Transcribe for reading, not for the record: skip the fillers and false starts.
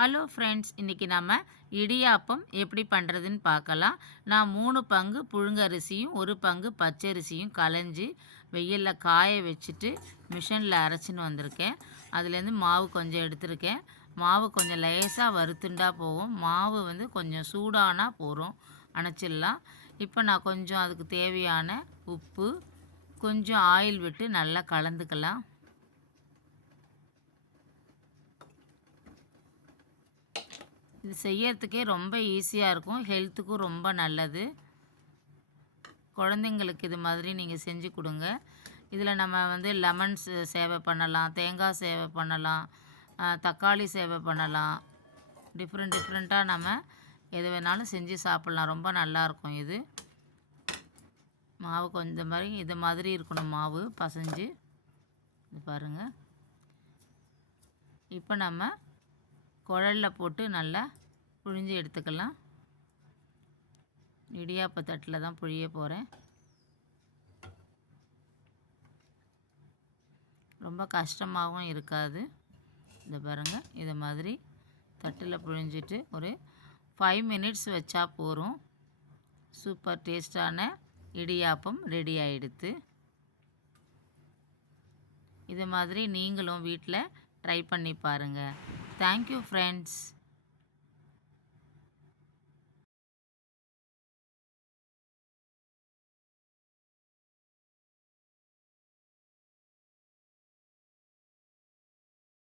Hello friends, இன்றைக்கி நம்ம இடியாப்பம் எப்படி பண்ணுறதுன்னு பார்க்கலாம். நான் 3 பங்கு புழுங்கரிசியும் 1 பங்கு பச்சரிசியும் களைஞ்சி வெயிலில் காய வச்சுட்டு மிஷினில் அரைச்சின்னு வந்திருக்கேன். அதுலேருந்து மாவு கொஞ்சம் எடுத்திருக்கேன். மாவு கொஞ்சம் லேசாக வறுத்துண்டா போகும். மாவு வந்து கொஞ்சம் சூடானா போகிறோம், அணைச்சிடலாம். இப்போ நான் கொஞ்சம் அதுக்கு தேவையான உப்பு, கொஞ்சம் ஆயில் விட்டு நல்லா கலந்துக்கலாம். இது செய்யறதுக்கே ரொம்ப ஈஸியாக இருக்கும். ஹெல்த்துக்கும் ரொம்ப நல்லது. குழந்தைங்களுக்கு இது மாதிரி நீங்கள் செஞ்சு கொடுங்க. இதில் நம்ம வந்து லெமன்ஸ் சேவை பண்ணலாம், தேங்காய் சேவை பண்ணலாம், தக்காளி சேவை பண்ணலாம். டிஃப்ரெண்ட்டாக நம்ம எது வேணாலும் செஞ்சு சாப்பிட்லாம். ரொம்ப நல்லாயிருக்கும் இது. மாவு கொஞ்சம் இது மாதிரி இருக்கணும், மாவு பசைஞ்சு. இது பாருங்கள். இப்போ நம்ம குழலில் போட்டு நல்லா புழிஞ்சு எடுத்துக்கலாம். இடியாப்ப தட்டில் தான் புழிய போகிறேன். ரொம்ப கஷ்டமாகவும் இருக்காது. இந்த பாருங்கள், இது மாதிரி தட்டில் புழிஞ்சிட்டு ஒரு 5 மினிட்ஸ் வச்சா போதும். சூப்பர் டேஸ்டான இடியாப்பம் ரெடி ஆகிடுது. இது மாதிரி நீங்களும் வீட்டில் ட்ரை பண்ணி பாருங்கள். Thank you friends.